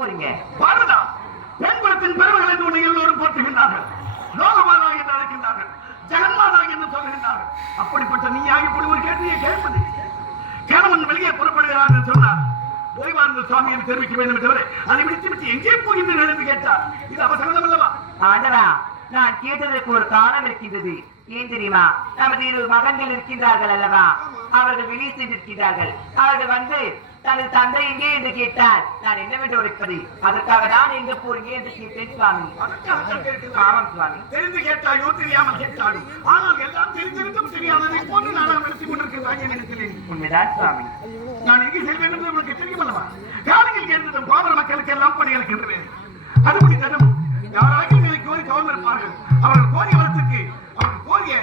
போறீங்க? பார்வதா, பெண் குலத்தின் பெருமைகளை என்று எல்லோரும் போற்றுகின்றார்கள். லோகமாதா என்று அழைக்கின்றார்கள், ஜெகன்மாதா என்று சொல்கின்றார்கள். அப்படிப்பட்ட நீயாக இப்படி ஒரு கேள்வியை கேட்பது? கணவன் வெளியே புறப்படுகிறார் என்று சொன்னார். ஓய்வார்ந்த சுவாமியை தெரிவிக்க வேண்டும் தவிர அதை விட்டு எங்கே போகின்றீர்கள் என்று கேட்டார். இது அவசரம் அல்லவா? ஆண்டவா, நான் கேட்டதற்கு ஒரு காரணம் இருக்கின்றது. ஏன் தெரியுமா? நமது 2 மகன்கள் இருக்கின்றார்கள் அல்லவா? அவர்கள் வெளியே சென்றிருக்கிறார்கள். அவர்கள் வந்து தனது தந்தை எங்கே என்று கேட்டால் நான் என்னவென்று உரைப்பது? அதற்காக நான் எங்க போறீங்க என்று கேட்டேன் சுவாமி. ஆமாம் சுவாமி. தெரிந்து கேட்டாயோ தெரியாமல் கேட்டாலும், ஆனால் எல்லாம் தெரிந்திருந்தும் தெரியாததை போன்று நான் நடத்திக் கொண்டிருக்கிறேன் நினைக்கிறேன். உண்மைதான் சுவாமி. நான் எங்கே செல்வேன் என்று உங்களுக்கு தெரியும் அல்லவா? காலையில் கேட்டதும் பாமர மக்களுக்கு எல்லாம் பணி இருக்கின்றேன். அதுபடி தரும் யாராவது என்னை கோரி கவர்ந்திருப்பார்கள். அவர்கள் கோரிய வரத்துக்கு அவர்கள் கோரிய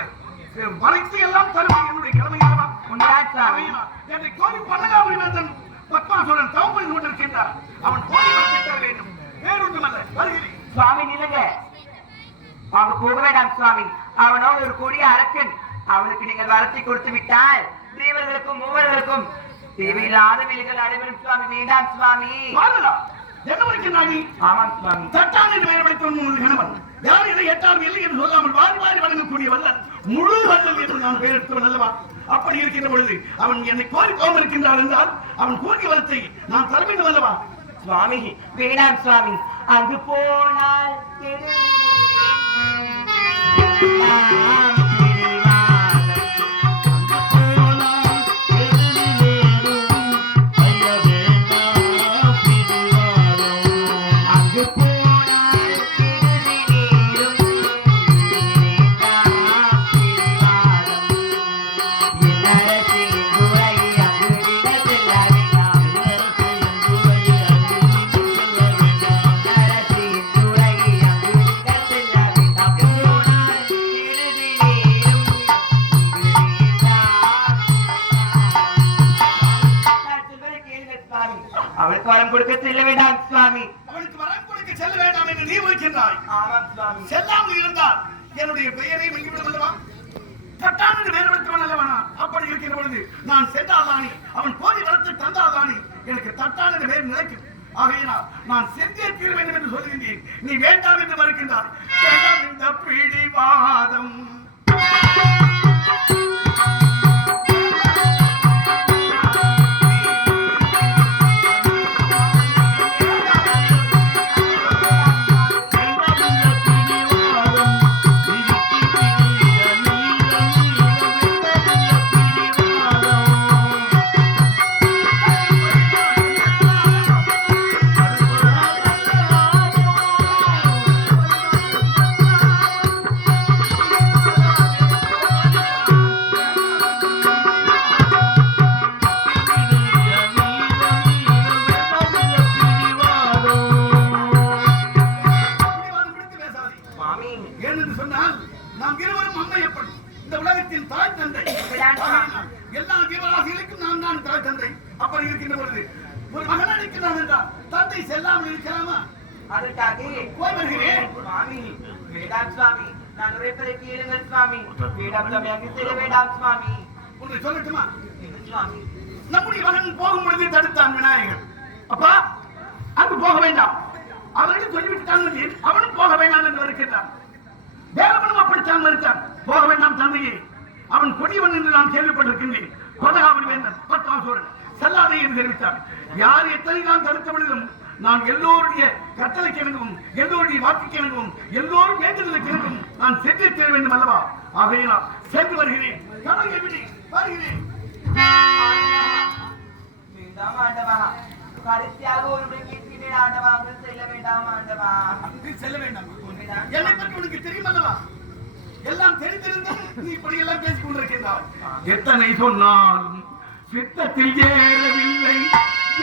வரைத்து எல்லாம் தருவது என்னுடைய கடமையாவா? என்னை கோரி பல்லகாபுரிவேந்தன் பத்மாசுரன் தவம் செய்து கொண்டிருக்கின்றார். அவன் கோரி வரத்தை தர வேண்டும், வேறொன்றுமல்ல. வருகிறேன் சுவாமி. நிலங்க, அவன் போக வேண்டாம் சுவாமி. அவனோ ஒரு கொடிய அரக்கன். அவனுக்கு நீங்கள் வரத்தை கொடுத்து விட்டால் தேவர்களுக்கும் மூவர்களுக்கும் தேவையில்லாத வேலைகள் அடைபெறும் சுவாமி. வேண்டாம் சுவாமி. என்ன வைக்கிறாய்? ஆமாம் சுவாமி. தட்டான் என்று பெயர் வைத்த உனது கணவன் யார் இதை எட்டாவது இல்லை என்று சொல்லாமல் வாரி வாரி வழங்கக்கூடிய வல்லன், முழு வல்லல் என்று நான் பெயர் எடுத்தவன் அல்லவா? அப்படி இருக்கின்ற பொழுது அவன் என்னை கோரி கோபம் இருக்கின்றான் என்றால் அவன் கோரிக்கை வரத்தை நான் தர வேண்டும் அல்லவா? சுவாமி வேண்டாம் சுவாமி. அங்கு போனால் அவளுக்கு வரம் கொடுக்க செல்ல வேண்டாம் சுவாமி. அவளுக்கு வரம் கொடுக்க செல்ல வேண்டாம் என்று நீ வைக்கின்றாய். ஆமாம் சுவாமி. செல்லாமல் இருந்தால் என்னுடைய பெயரை நீங்கிவிடும் அல்லவா? தட்டான் என்று பெயர் வைத்தவன் அல்லவா? அப்படி இருக்கின்ற பொழுது நான் சென்றால் தானே, அவன் கோரி வரத்தை தந்தால் தானே எனக்கு தட்டான் என்று பெயர் நிலைக்கும். ஆகையினால் நான் சென்றே தீர வேண்டும் என்று சொல்கின்றேன். நீ வேண்டாம் என்று மறுக்கின்றாய். வேண்டாம் இந்த பிடிவாதம். எல்லா ஜீவராசிகளுக்கும் நான் தான் தாய் தந்தை. அப்படி இருக்கின்ற பொழுது ஒரு மகன் அளிக்கிறான் என்றால் தந்தை செல்லாமல் இருக்கலாமா? அதற்காக போய் வருகிறேன். சுவாமி வேண்டாம் சுவாமி. நான் உரைப்பதை கேளுங்கள் சுவாமி. வேண்டாம் சுவாமி. அங்கு செல்ல வேண்டாம் சுவாமி. ஒன்று சொல்லட்டுமா சுவாமி? நம்முடைய மகன் போகும் பொழுது தடுத்தான் விநாயகர். அப்பா அங்கு போக வேண்டாம், அவர்கள் சொல்லிவிட்டாங்க. அவனும் போக வேண்டாம் என்று வருகின்றான். தேவனும் அப்படித்தான் மறுத்தான். போக வேண்டாம் தந்தையே, அவன் கொடியவன் என்று நான் கேள்விப்பட்டிருக்கின்றேன். கொடகாபுரிவேந்தன் பத்மாசுரன் செல்லாதே என்று தெரிவித்தார். யார் எத்தனை நான் தடுத்த பொழுதும் நான் எல்லோருடைய கட்டளைக்கு எனக்கும் எல்லோருடைய வாக்குக்கு எனக்கும் எல்லோரும் வேண்டுதலுக்கு எனக்கும் நான் சென்று தர வேண்டும் அல்லவா? ஆகையினால் சென்று வருகிறேன். கடவுளை விட்டு வருகிறேன். வேண்டாம் ஆண்டவா. கடைசியாக ஒருமுறை கேட்கிறேன் ஆண்டவா. அங்கு செல்ல வேண்டாம் ஆண்டவா. அங்கு செல்ல வேண்டாம். என்னை பற்றி உனக்கு தெரியும் அல்லவா? எல்லாம் தெரிந்திருந்த நீ இப்படி எல்லாம் பேசிக் கொண்டிருக்கின்றாய். எத்தனை சொன்னாலும் சித்தத்தில் ஏறவில்லை.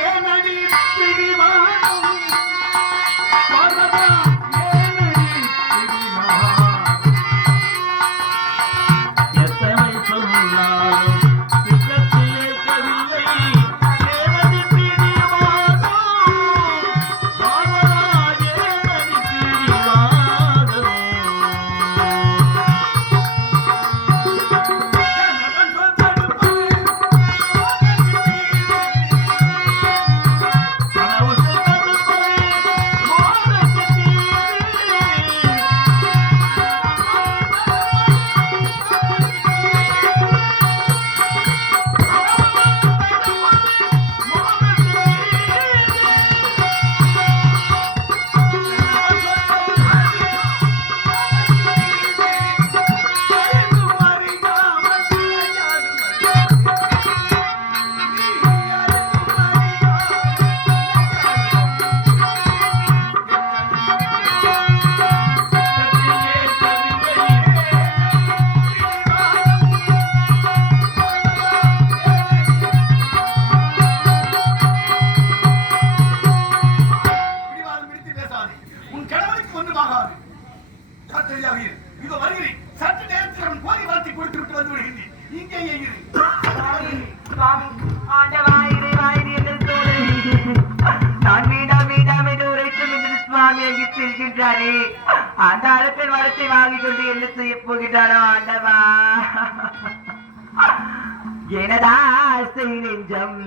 ஏனடி பிடிவாதம்? எத்தனை சொன்னாலும் சித்தத்தில் ஏற்கவில்லை. ஏனடி பிடிவாதம்? ஏனடி பிடிவாதம்? செல்கின்றானே அந்த அரசன் வரத்தை வாங்கிக் கொண்டு என்ன செய்ய போகின்றானோ ஆண்டவா. எனதா நெஞ்சம்